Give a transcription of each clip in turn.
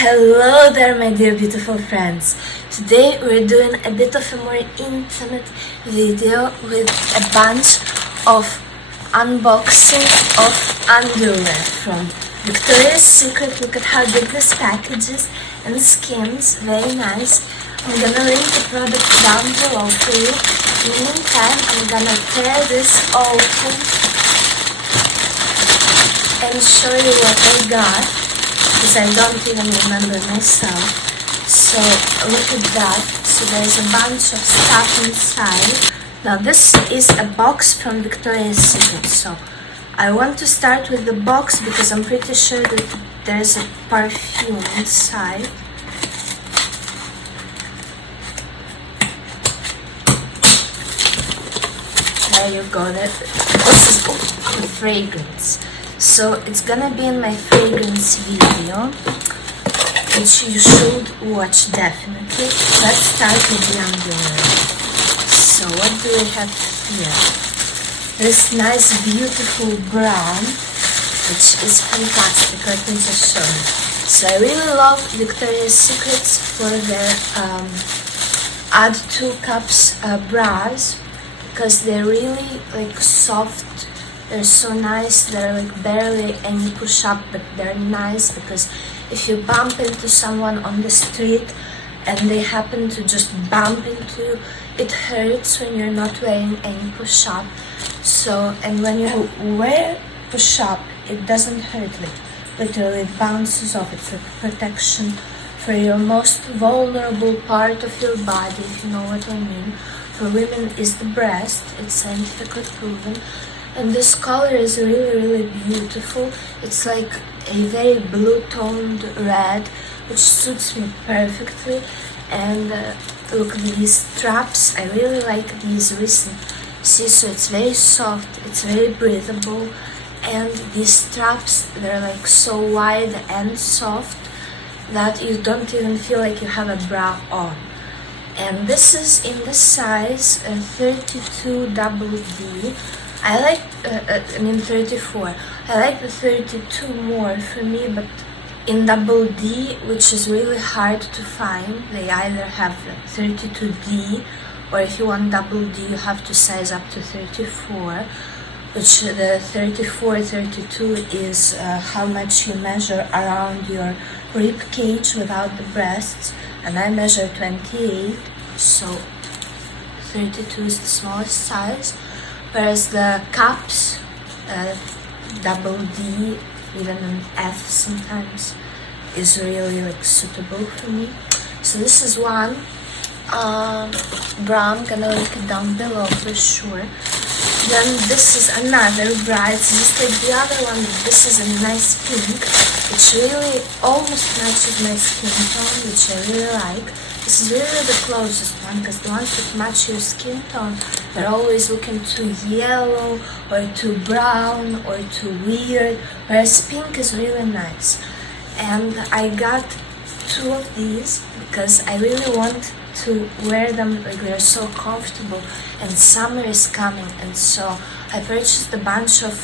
Hello there, my dear beautiful friends. Today we're doing a bit of a more intimate video with a bunch of unboxing of underwear from Victoria's Secret. Look at how big this package is, and Skims, very nice. I'm gonna link the product down below for you. In the meantime, I'm gonna tear this open and show you what I got, because I don't even remember myself. So look at that. So there's a bunch of stuff inside. Now this is a box from Victoria's Secret. So I want to start with the box because I'm pretty sure that there's a perfume inside. There you go. This is the fragrance. So it's gonna be in my fragrance video, which you should watch definitely. Let's start with the underwear. So what do we have here? This nice beautiful brown, which is fantastic. Let me just show you. So I really love Victoria's Secrets for their add 2 cups bras, because they're really like soft. They're so nice. They're like barely any push-up, but they're nice because if you bump into someone on the street and they happen to just bump into you, it hurts when you're not wearing any push-up. So, and when you wear push-up, it doesn't hurt. Like literally, it bounces off. It's like protection for your most vulnerable part of your body, if you know what I mean. For women is the breast. It's scientifically proven. And this color is really beautiful. It's like a very blue toned red, which suits me perfectly. And look at these straps. I really like these recent. See, so it's very soft, it's very breathable, and these straps, they're like so wide and soft that you don't even feel like you have a bra on. And this is in the size 32 double D. I like, 34. I like the 32 more for me, but in double D, which is really hard to find, they either have 32D, or if you want double D, you have to size up to 34, which the 34, 32 is how much you measure around your rib cage without the breasts, and I measure 28, so 32 is the smallest size. Whereas the cups, double D, even an F sometimes, is really like suitable for me. So this is one bra. I'm gonna link it down below for sure. Then this is another bra. It's just like the other one, but this is a nice pink, which really almost matches my skin tone, which I really like. This is really the closest one, because the ones that match your skin tone, they're always looking too yellow or too brown or too weird, whereas pink is really nice. And I got 2 of these because I really want to wear them, like they're so comfortable, and summer is coming, and so I purchased a bunch of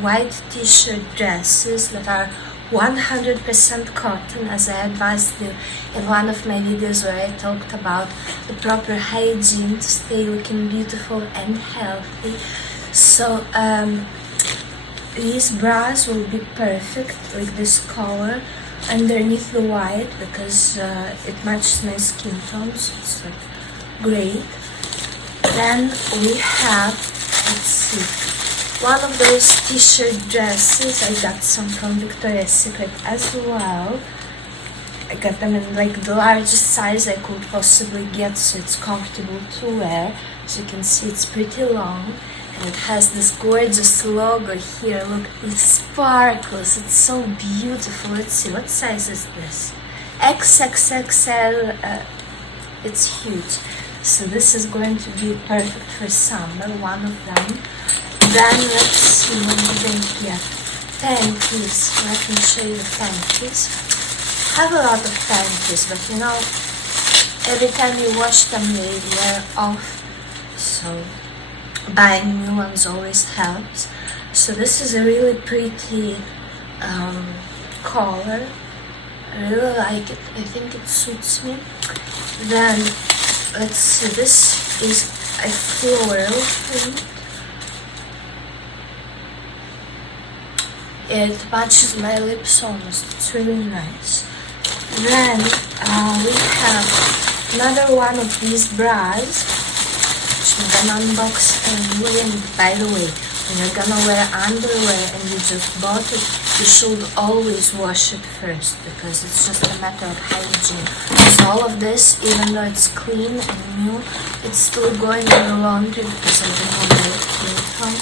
white t-shirt dresses that are 100% cotton, as I advised you in one of my videos where I talked about the proper hygiene to stay looking beautiful and healthy. So these bras will be perfect, like this color underneath the white, because it matches my skin tone, so it's like great. Then we have, let's see, one of those t-shirt dresses. I got some from Victoria's Secret as well. I got them in like the largest size I could possibly get, so it's comfortable to wear. As you can see, it's pretty long, and it has this gorgeous logo here. Look, it sparkles. It's so beautiful. Let's see, what size is this? XXXL. It's huge. So this is going to be perfect for summer, one of them. Then let's see, what did I get? Panties. Let me show you the panties. I have a lot of panties, but you know, every time you wash them, they wear off. So buying new ones always helps. So this is a really pretty color. I really like it. I think it suits me. Then, let's see, this is a floral print. It matches my lips almost. It's really nice. Then we have another one of these bras, which I'm gonna unbox anyway. And by the way, when you're gonna wear underwear and you just bought it, you should always wash it first, because it's just a matter of hygiene. So all of this, even though it's clean and new, it's still going in the laundry because I don't know where it came from.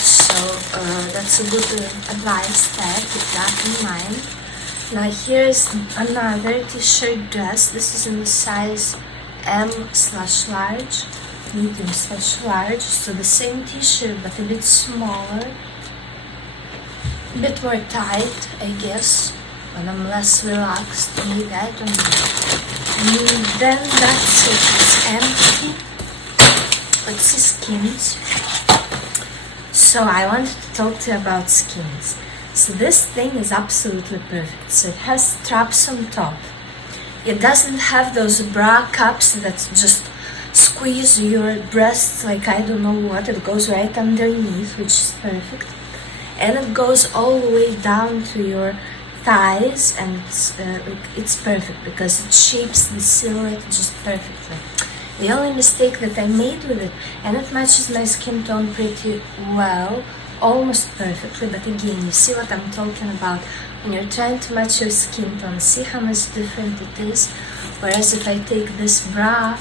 So that's a good advice there, keep that in mind. Now here's another t-shirt dress. This is in the size M/large, medium/large. So the same t-shirt but a bit smaller, a bit more tight, I guess. When I'm less relaxed, maybe, I don't know. And then that's it, it's empty. Let's see Skims. So I wanted to talk to you about Skims. So this thing is absolutely perfect. So it has straps on top. It doesn't have those bra cups that just squeeze your breasts like I don't know what. It goes right underneath, which is perfect. And it goes all the way down to your thighs, and it's perfect because it shapes the silhouette just perfectly. The only mistake that I made with it, and it matches my skin tone pretty well, almost perfectly, but again, you see what I'm talking about. When you're trying to match your skin tone, see how much different it is. Whereas if I take this bra,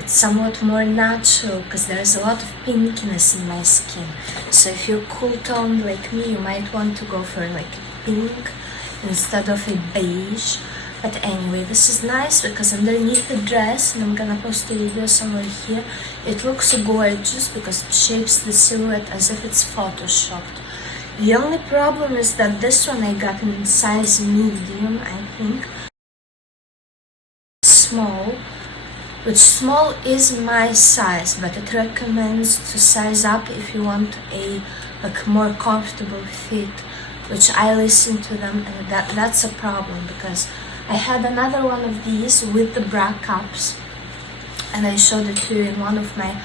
it's somewhat more natural because there's a lot of pinkiness in my skin. So if you're cool toned like me, you might want to go for like a pink instead of a beige. But anyway, this is nice because underneath the dress, and I'm gonna post a video somewhere here, it looks gorgeous because it shapes the silhouette as if it's photoshopped. The only problem is that this one I got in size medium, I think. Small, which small is my size, but it recommends to size up if you want a more comfortable fit, which I listen to them, and that's a problem because I had another one of these with the bra cups, and I showed it to you in one of my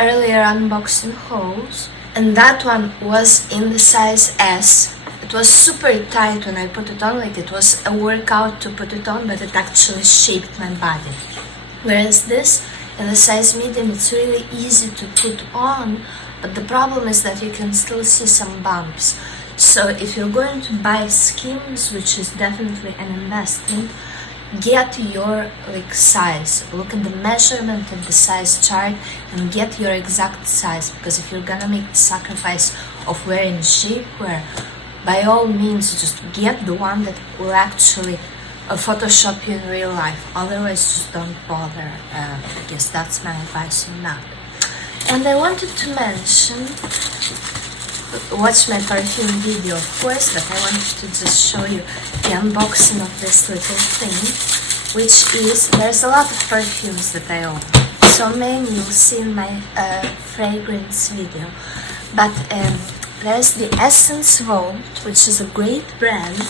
earlier unboxing hauls, and that one was in the size S. It was super tight when I put it on, like it was a workout to put it on, but it actually shaped my body. Whereas this, in the size medium, it's really easy to put on, but the problem is that you can still see some bumps. So if you're going to buy Skims, which is definitely an investment, get your size. Look at the measurement of the size chart and get your exact size, because if you're gonna make the sacrifice of wearing shapewear, by all means just get the one that will actually Photoshop you in real life. Otherwise, just don't bother. I guess that's my advice on that. And I wanted to mention, watch my perfume video of course, but I wanted to just show you the unboxing of this little thing, which is, there's a lot of perfumes that I own, so many you'll see in my fragrance video, but there's the Essence Vault, which is a great brand,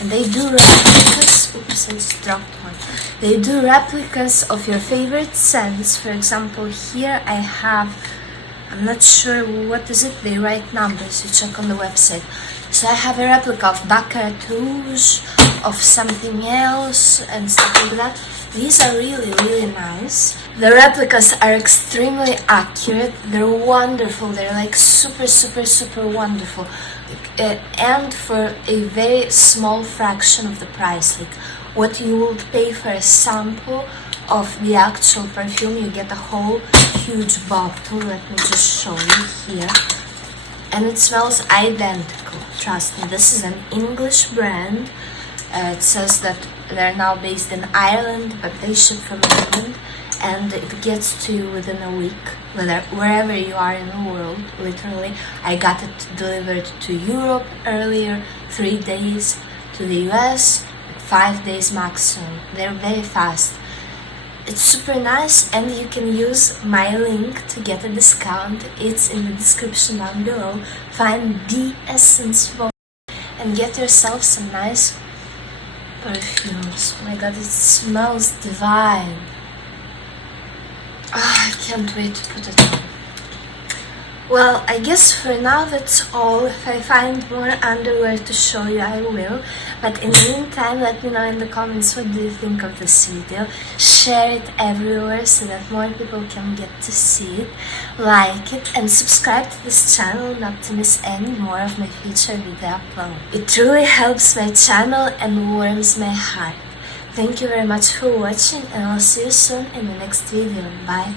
and they do replicas. Oops, I just dropped one. They do replicas of your favorite scents. For example, here I have, I'm not sure what is it, they write numbers, you check on the website. So I have a replica of Baccarat Rouge, of something else, and stuff like that. These are really, really nice. The replicas are extremely accurate, they're wonderful, they're like super, super, super wonderful. And for a very small fraction of the price, like what you would pay for a sample of the actual perfume, you get a whole huge bottle. Let me just show you here. And it smells identical, trust me. This is an English brand. It says that they're now based in Ireland, but they ship from England, and it gets to you within a week, wherever you are in the world, literally. I got it delivered to Europe earlier, 3 days, to the US, 5 days maximum. They're very fast. It's super nice, and you can use my link to get a discount. It's in the description down below. Find the Essence Vault and get yourself some nice perfumes. Oh my god, it smells divine. I can't wait to put it on. Well, I guess for now that's all. If I find more underwear to show you, I will. But in the meantime, let me know in the comments what do you think of this video. Share it everywhere so that more people can get to see it. Like it and subscribe to this channel not to miss any more of my future video upload. It truly helps my channel and warms my heart. Thank you very much for watching, and I'll see you soon in the next video. Bye!